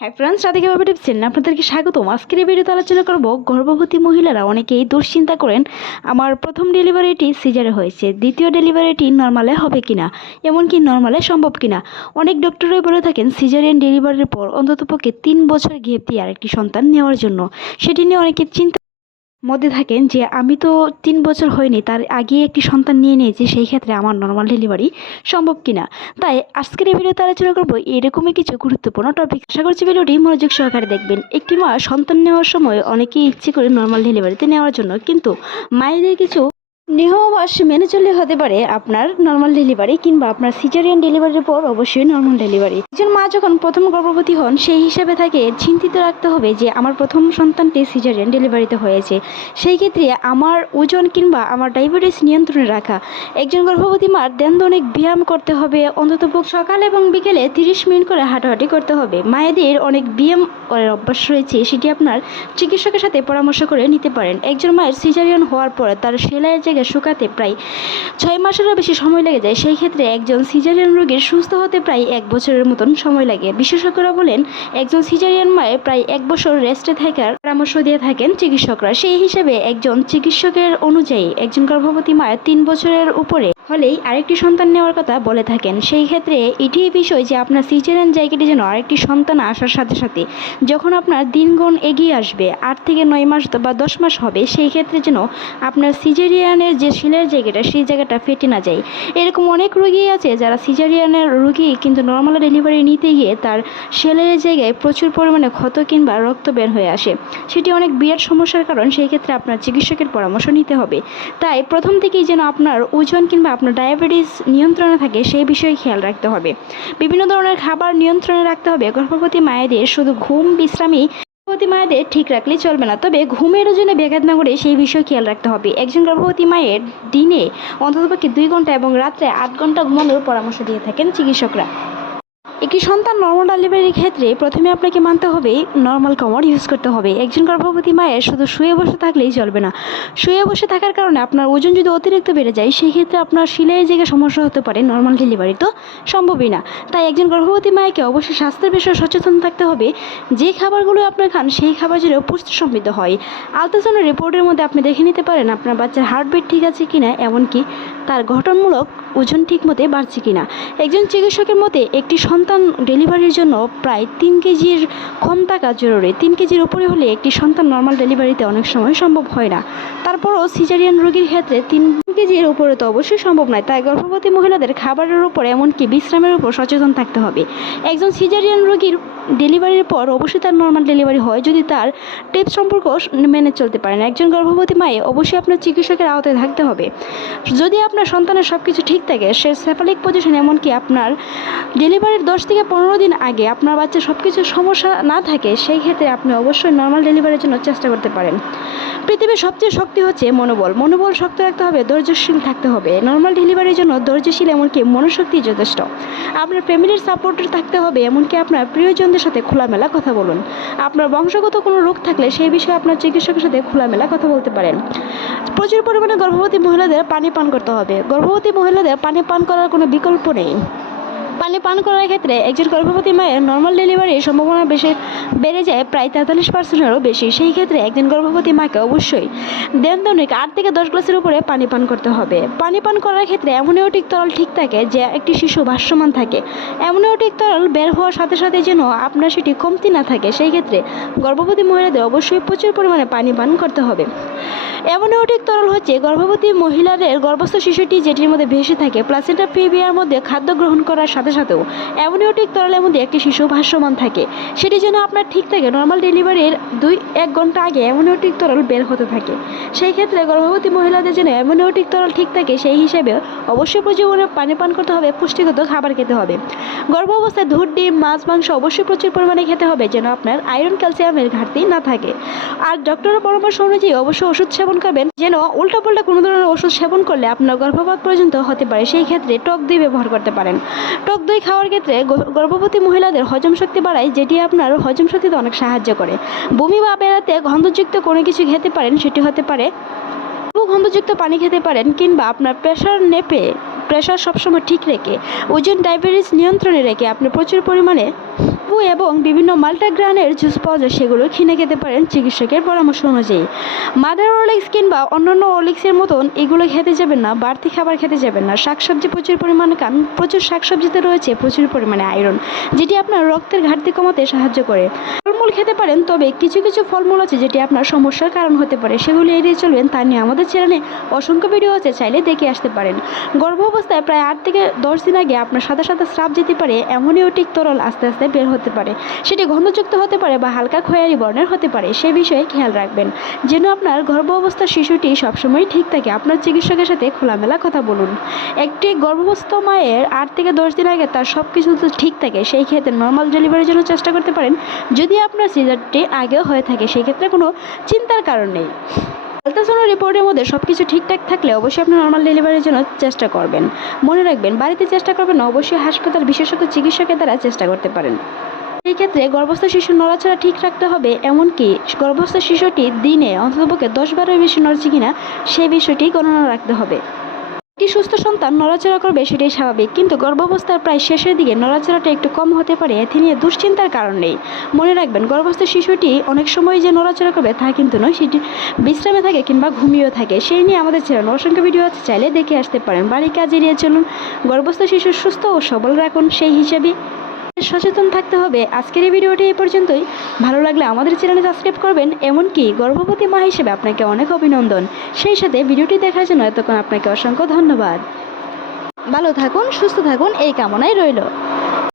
হ্যাঁ ফ্রেন্ডস, রাধিকা বাবা tips channel আপনাদেরকে স্বাগতম। আজকের এই ভিডিওতে আলোচনা করব গর্ভবতী মহিলারা, অনেকেই দুশ্চিন্তা করেন আমার প্রথম ডেলিভারিটি সিজারে হয়েছে। দ্বিতীয় ডেলিভারিটি নর্মালে হবে কিনা, এমনকি নর্মালে সম্ভব কিনা? অনেক ডক্টরই বলে থাকেন, সিজারিয়ান ডেলিভারির পর অন্ততপক্ষে তিন বছর ঘেপ দিয়ে আরেকটি সন্তান নেওয়ার জন্য। সেটি নিয়ে অনেকে চিন্তা মধ্যে থাকেন যে, আমি তো তিন বছর হয়নি, তার আগে একটি সন্তান নিয়ে নিয়েছি, সেই ক্ষেত্রে আমার নর্মাল ডেলিভারি সম্ভব কিনা? তাই আজকের এই ভিডিওতে আলোচনা করব এরকমই কিছু গুরুত্বপূর্ণ টপিক আশা করছি ভিডিওটি মনোযোগ সহকারে দেখবেন। একটি মা সন্তান নেওয়ার সময় অনেকেই ইচ্ছে করে নর্মাল ডেলিভারিতে নেওয়ার জন্য, কিন্তু মায়েদের কিছু নেহবাস মেনে চললে হতে পারে আপনার নর্মাল ডেলিভারি কিংবা আপনার সিজারিয়ান ডেলিভারির পর অবশ্যই নর্মাল ডেলিভারি একজন মা যখন প্রথম গর্ভবতী হন, সেই হিসাবে তাকে চিন্তিত রাখতে হবে যে, আমার প্রথম সন্তানটি সিজারিয়ান ডেলিভারিতে হয়েছে। সেই ক্ষেত্রে আমার ওজন কিংবা আমার ডায়াবেটিস নিয়ন্ত্রণে রাখা। একজন গর্ভবতী মার অনেক ব্যায়াম করতে হবে, অন্তত সকাল এবং বিকেলে তিরিশ মিনিট করে হাঁটাহাঁটি করতে হবে। মায়েদের অনেক ব্যায়াম করার অভ্যাস রয়েছে, সেটি আপনার চিকিৎসকের সাথে পরামর্শ করে নিতে পারেন। একজন মায়ের সিজারিয়ান হওয়ার পর তার সেলাইয়ের জায়গায় শুকাতে প্রায় ছয় মাসেরও বেশি সময় লেগে যায়। সেই ক্ষেত্রে একজন সিজারিয়ান রোগীর সুস্থ হতে প্রায় এক বছরের মতন সময় লাগে। বিশেষজ্ঞরা বলেন, একজন সিজারিয়ান মায়ের প্রায় এক বছর রেস্টে থাকার পরামর্শ দিয়ে থাকেন চিকিৎসকরা। সেই হিসেবে একজন চিকিৎসকের অনুযায়ী একজন গর্ভবতী মায়ের তিন বছরের উপরে হলেই আরেকটি সন্তান নেওয়ার কথা বলে থাকেন। সেই ক্ষেত্রে এটি বিষয় যে আপনার সিজারিয়ান জায়গাটি যেন আরেকটি সন্তান আসার সাথে সাথে যখন আপনার দিনগণ এগিয়ে আসবে, আট থেকে নয় মাস বা দশ মাস হবে, সেই ক্ষেত্রে যেন আপনার সিজারিয়ানের যে শিলের জায়গাটা, সেই জায়গাটা ফেটে না যায়। এরকম অনেক রোগী আছে যারা সিজারিয়ানের রোগী কিন্তু নর্মাল ডেলিভারি নিতে গিয়ে তার সেলের জায়গায় প্রচুর পরিমাণে ক্ষত কিংবা রক্ত বের হয়ে আসে। সেটি অনেক বিরাট সমস্যার কারণ, সেই ক্ষেত্রে আপনার চিকিৎসকের পরামর্শ নিতে হবে। তাই প্রথম থেকেই যেন আপনার ওজন কিংবা আপনার ডায়াবেটিস নিয়ন্ত্রণে থাকে, সেই বিষয়ে খেয়াল রাখতে হবে। বিভিন্ন ধরনের খাবার নিয়ন্ত্রণে রাখতে হবে। গর্ভবতী মায়েদের শুধু ঘুম, বিশ্রামই গর্ভবতী মায়েদের ঠিক রাখলেই চলবে না। তবে ঘুমের জন্য ব্যাঘাত না করে সেই বিষয়ে খেয়াল রাখতে হবে। একজন গর্ভবতী মায়ের দিনে অন্ততপক্ষে দুই ঘণ্টা এবং রাত্রে আট ঘণ্টা ঘুমানোর পরামর্শ দিয়ে থাকেন চিকিৎসকরা। একটি সন্তান নর্মাল ডেলিভারির ক্ষেত্রে প্রথমে আপনাকে মানতে হবে নর্মাল কমর ইউজ করতে হবে। একজন গর্ভবতী মায়ের শুধু শুয়ে বসে থাকলেই চলবে না। শুয়ে বসে থাকার কারণে আপনার ওজন যদি অতিরিক্ত বেড়ে যায় সেই ক্ষেত্রে আপনার সিলাইয়ের জায়গায় সমস্যা হতে পারে নর্মাল ডেলিভারি তো সম্ভবই না। তাই একজন গর্ভবতী মায়েকে অবশ্যই স্বাস্থ্যের বিষয়ে সচেতন থাকতে হবে। যে খাবারগুলো আপনার খান, সেই খাবার যেন পুষ্টি সমৃদ্ধ হয়। আলট্রাসাউন্ড রিপোর্টের মধ্যে আপনি দেখে নিতে পারেন আপনার বাচ্চার হার্টবিট ঠিক আছে কি না এমনকি তার গঠনমূলক ওজন ঠিক মতে বাড়ছে কিনা। একজন চিকিৎসকের মতে, একটি সন্তান ডেলিভারির জন্য প্রায় তিন কেজির কম টাকা জরুরি। তিন কেজির উপরে হলে একটি সন্তান নর্মাল ডেলিভারিতে অনেক সময় সম্ভব হয় না। তারপরও সিজারিয়ান রোগীর ক্ষেত্রে তিন কেজির উপরে তো অবশ্যই সম্ভব নয়। তাই গর্ভবতী মহিলাদের খাবারের উপর এমনকি বিশ্রামের উপর সচেতন থাকতে হবে। একজন সিজারিয়ান রোগীর ডেলিভারির পর অবশ্যই তার নর্মাল ডেলিভারি হয় যদি তার টিপস সম্পর্ক মেনে চলতে পারেন একজন গর্ভবতী মায়ে অবশ্যই আপনার চিকিৎসকের আওতায় থাকতে হবে। যদি আপনার সন্তানের সব কিছু ঠিক থাকে সে সেফালিক পজিশন এমনকি আপনার ডেলিভারির দশ থেকে পনেরো দিন আগে আপনার বাচ্চা সব কিছু সমস্যা না থাকে, সেই ক্ষেত্রে আপনি অবশ্যই নর্মাল ডেলিভারির জন্য চেষ্টা করতে পারেন। পৃথিবীর সবচেয়ে শক্তি হচ্ছে মনোবল। মনোবল শক্ত রাখতে হবে, ধৈর্যশীল থাকতে হবে। নর্মাল ডেলিভারির জন্য ধৈর্যশীল এমনকি মনোশক্তি যথেষ্ট। আপনার ফ্যামিলির সাপোর্টার থাকতে হবে, এমনকি আপনার প্রিয়জনদের সাথে খোলামেলা কথা বলুন। আপনার বংশগত কোনো রোগ থাকলে সেই বিষয়ে আপনার চিকিৎসকের সাথে খোলামেলা কথা বলতে পারেন। প্রচুর পরিমাণে গর্ভবতী মহিলাদের পানি পান করতে হবে। গর্ভবতী মহিলাদের পানি পান করার কোনো বিকল্প নেই। পানি পান করার ক্ষেত্রে একজন গর্ভবতী মায়ের নর্মাল ডেলিভারির সম্ভাবনা বেশি বেড়ে যায়, প্রায় তেতাল্লিশ পার্সেন্টেরও বেশি। সেই ক্ষেত্রে একজন গর্ভবতী মাকে অবশ্যই দেন দৈনিক আট থেকে দশ গ্লাসের উপরে পানি পান করতে হবে। পানি পান করার ক্ষেত্রে অ্যামোনিওটিক তরল ঠিক থাকে যে একটি শিশু ভাষ্যমান থাকে। অ্যামোনিওটিক তরল বের হওয়ার সাথে সাথে যেন আপনার সেটি কমতি না থাকে, সেই ক্ষেত্রে গর্ভবতী মহিলাদের অবশ্যই প্রচুর পরিমাণে পানি পান করতে হবে। অ্যামোনিওটিক তরল হচ্ছে গর্ভবতী মহিলাদের গর্ভস্থ শিশুটি যেটির মধ্যে ভেসে থাকে প্লাসেন্টা প্রিভিয়ার মধ্যে খাদ্য গ্রহণ করার সাথে সাথেও অ্যামোনিওটিক তরলের মধ্যে একটি শিশু ভাষ্যমান থাকে। সেটি যেন আপনার ঠিক থাকে নর্মাল ডেলিভারির দুই এক ঘণ্টা আগে অ্যামোনিওটিক তরল বের হতে থাকে। সেই ক্ষেত্রে গর্ভবতী মহিলাদের যেন অ্যামোনিওটিক তরল ঠিক থাকে, সেই হিসেবে অবশ্যই প্রচুর পানি পান করতে হবে, পুষ্টিগত খাবার খেতে হবে। গর্ভ অবস্থায় দুধ, ডিম, মাছ, মাংস অবশ্যই প্রচুর পরিমাণে খেতে হবে যেন আপনার আয়রন ক্যালসিয়ামের ঘাটতি না থাকে। আর ডক্টরের পরামর্শ অনুযায়ী অবশ্যই ওষুধ সেবন করবেন, যেন উল্টাপাল্টা কোনো ধরনের ওষুধ সেবন করলে আপনার গর্ভপাত পর্যন্ত হতে পারে, সেই ক্ষেত্রে টক দই ব্যবহার করতে পারেন। টক দই খাওয়ার ক্ষেত্রে গর্ভবতী মহিলাদের হজম শক্তি বাড়ায়, যেটি আপনার হজম শক্তিতে অনেক সাহায্য করে। বমি বা বেড়াতে গন্ধযুক্ত কোনো কিছু খেতে পারেন, সেটি হতে পারে গন্ধযুক্ত পানি খেতে পারেন, কিংবা আপনার প্রেশার নেপে প্রেশার সবসময় ঠিক রেখে, ওজন ডায়াবেটিস নিয়ন্ত্রণে রেখে আপনি প্রচুর পরিমাণে লেবু এবং বিভিন্ন মাল্টাগ্রানের জুস পাওয়া যায়, সেগুলো কিনে খেতে পারেন চিকিৎসকের পরামর্শ অনুযায়ী। মাদার ওরলিক্স কিংবা অন্যান্য ওরলিক্সের মতন এগুলো খেতে যাবেন না, বাড়তি খাবার খেতে যাবেন না। শাকসবজি প্রচুর পরিমাণে খান প্রচুর শাকসবজিতে রয়েছে প্রচুর পরিমাণে আয়রন, যেটি আপনার রক্তের ঘাটতি কমাতে সাহায্য করে। ফলমূল খেতে পারেন, তবে কিছু কিছু ফলমূল আছে যেটি আপনার সমস্যার কারণ হতে পারে, সেগুলি এড়িয়ে চলবেন। তা নিয়ে আমাদের চ্যানেলে অসংখ্য ভিডিও আছে, চাইলে দেখে আসতে পারেন। গর্ভ অবস্থায় প্রায় আট থেকে দশ দিন আগে আপনার সাদা সাদা স্রাব যেতে পারে অ্যামোনিওটিক তরল আস্তে আস্তে বের পারে। সেটি গন্ধযুক্ত হতে পারে বা হালকা খয়েরি বর্ণের হতে পারে। সে বিষয়ে খেয়াল রাখবেন। যেন আপনার গর্ভ অবস্থার শিশুটি সবসময় ঠিক থাকে, আপনার চিকিৎসকের সাথে খোলামেলা কথা বলুন। একটি গর্ভস্থ মায়ের আট থেকে দশ দিন আগে তার সব কিছু ঠিক থাকে, সেই ক্ষেত্রে নর্মাল ডেলিভারির জন্য চেষ্টা করতে পারেন। যদি আপনার সিজারটি আগেও হয়ে থাকে সেই ক্ষেত্রে কোনো চিন্তার কারণ নেই। আলট্রাসাউন্ড রিপোর্টের মধ্যে সব কিছু ঠিকঠাক থাকলে অবশ্যই আপনি নর্মাল ডেলিভারির জন্য চেষ্টা করবেন। মনে রাখবেন, বাড়িতে চেষ্টা করবেন, অবশ্যই হাসপাতাল বিশেষত চিকিৎসকের দ্বারা চেষ্টা করতে পারেন। এই ক্ষেত্রে গর্ভস্থ শিশুর নড়াচড়া ঠিক রাখতে হবে, এমনকি গর্ভস্থ শিশুটি দিনে অন্ততপক্ষে দশ বারোর বেশি নড়ছে কিনা সেই বিষয়টি গণনা রাখতে হবে। একটি সুস্থ সন্তান নড়াচড়া করবে সেটাই স্বাভাবিক, কিন্তু গর্ভাবস্থার প্রায় শেষের দিকে নড়াচড়াটা একটু কম হতে পারে, এতে নিয়ে দুশ্চিন্তার কারণ নেই। মনে রাখবেন, গর্ভস্থ শিশুটি অনেক সময় যে নড়াচড়া করবে তা কিন্তু নয়, সেটি বিশ্রামে থাকে কিংবা ঘুমিয়েও থাকে। সেই নিয়ে আমাদের চ্যানেল অসংখ্য ভিডিও আছে, চাইলে দেখে আসতে পারেন। বাড়ি কাজ এড়িয়ে চলুন, গর্ভস্থ শিশু সুস্থ ও সবল রাখুন, সেই হিসাবে সচেতন থাকতে হবে। আজকের এই ভিডিওটি এই পর্যন্তই। ভালো লাগলে আমাদের চ্যানেলে সাবস্ক্রাইব করবেন। এমনকি গর্ভবতী মা হিসেবে আপনাকে অনেক অভিনন্দন। সেই সাথে ভিডিওটি দেখার জন্য এতক্ষণ আপনাকে অসংখ্য ধন্যবাদ। ভালো থাকুন, সুস্থ থাকুন, এই কামনাই রইল।